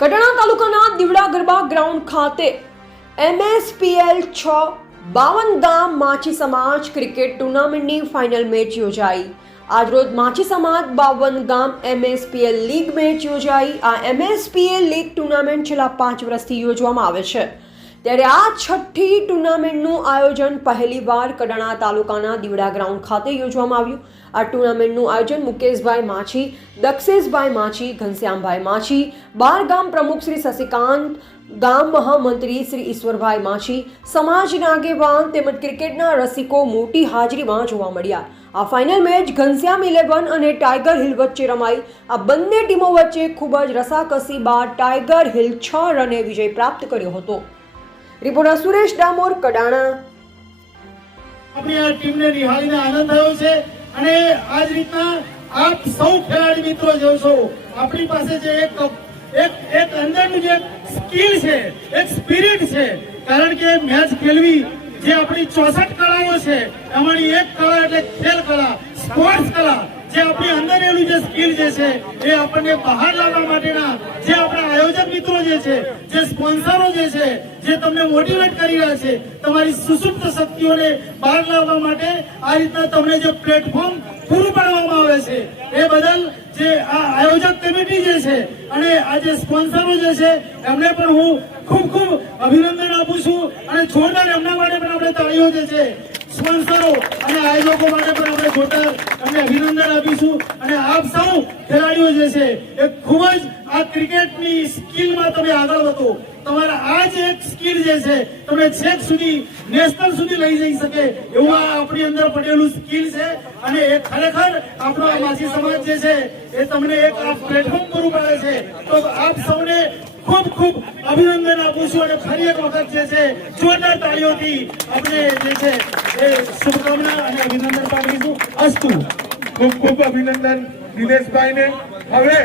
કડાણા તાલુકાના દીવડા ગરબા ગ્રાઉન્ડ ખાતે MSPL 652 ગામ માછી સમાજ ક્રિકેટ ટુર્નામેન્ટની ફાઇનલ મેચ યોજાઈ। આજરોજ માછી સમાજ 52 ગામ MSPL લીગ મેચ યોજાઈ। આ MSPL લીગ ટુર્નામેન્ટ છેલ્લા 5 વર્ષથી યોજવામાં આવે છે, ત્યારે આ છઠ્ઠી ટુર્નામેન્ટનું આયોજન પહેલીવાર કડાણા તાલુકાના દીવડા ગ્રાઉન્ડ ખાતે યોજવામાં આવ્યું। આ ટુર્નામેન્ટનું આયોજન મુકેશભાઈ માછી, દક્ષેશભાઈ માછી, ઘનશ્યામભાઈ માછી, 12 ગામ પ્રમુખ શ્રી શશિકાંત, ગામ મહામંત્રી શ્રી ઈશ્વરભાઈ માછી, સમાજના આગેવાન તેમજ ક્રિકેટના રસિકો મોટી હાજરીમાં જોવા મળ્યા। આ ફાઇનલ મેચ ઘનશ્યામ 11 અને ટાઈગર હિલ વચ્ચે રમાઈ। આ બંને ટીમો વચ્ચે ખૂબ જ રસાકસી બાદ ટાઈગર હિલ 6 રને વિજય પ્રાપ્ત કર્યો હતો। રિપોર્ટર સુરેશ ડામોર, કડાણા। આપણી આ ટીમને નિહાળીને આનંદ થયો છે અને આ જ રીતના આપ સૌ ખેલાડી મિત્રો જોશો, આપણી પાસે જે એક અંદરનું જે સ્કિલ છે, એક સ્પિરિટ છે, કારણ કે મેચ ખેલવી જે આપણી 64 કળાઓ છે એમાંની એક કળા એટલે ખેલ કળા, સ્પોર્ટ્સ કળા, જે આપણી અંદર એનું જે સ્કિલ જે છે એ આપણને બહાર લાવવા માટેના જે આપણા આયોજક મિત્રો જે છે, જે સ્પોન્સરો જે છે, જે તમને મોટિવેટ કરી રહ્યા છે, તમારી સુસુપ્ત શક્તિઓને બહાર લાવવા માટે આ રીતના તમને જે પ્લેટફોર્મ પૂરું પાડવામાં આવે છે એ બદલ જે આ આયોજક કમિટી જે છે અને આ જે સ્પોન્સરો જે છે એમને પણ હું ખૂબ ખૂબ અભિનંદન આપું છું અને જોરદાર એમના માટે પણ આપણે તાળીઓ જે છે સ્પોન્સરો અને આયોજકો માટે પણ આપણે જોરદાર એમને અભિનંદન આપીશું। અને આપ સૌ ખેલાડીઓ જે છે એ ખૂબ જ આ ક્રિકેટની સ્કિલમાં તમે આગળ વધો, તમારા આ જે એક સ્કિલ જે છે તમે છેક સુધી નેશનલ સુધી લઈ જઈ શકે એવું આ આપણી અંદર પડેલું સ્કિલ છે અને એ ખરેખર આપણો આ માછી સમાજ જે છે એ તમને એક આ પ્લેટફોર્મ પૂરું પાડે છે। તો આપ સૌને ખૂબ ખૂબ અભિનંદન આપું છું અને ફરી એક વખત જે છે જોરદાર તાળીઓથી આપણે જે છે એ શુભકામના અને અભિનંદન પાઠવીશું। અસ્તુ। ખૂબ ખૂબ અભિનંદન દિનેશભાઈને। હવે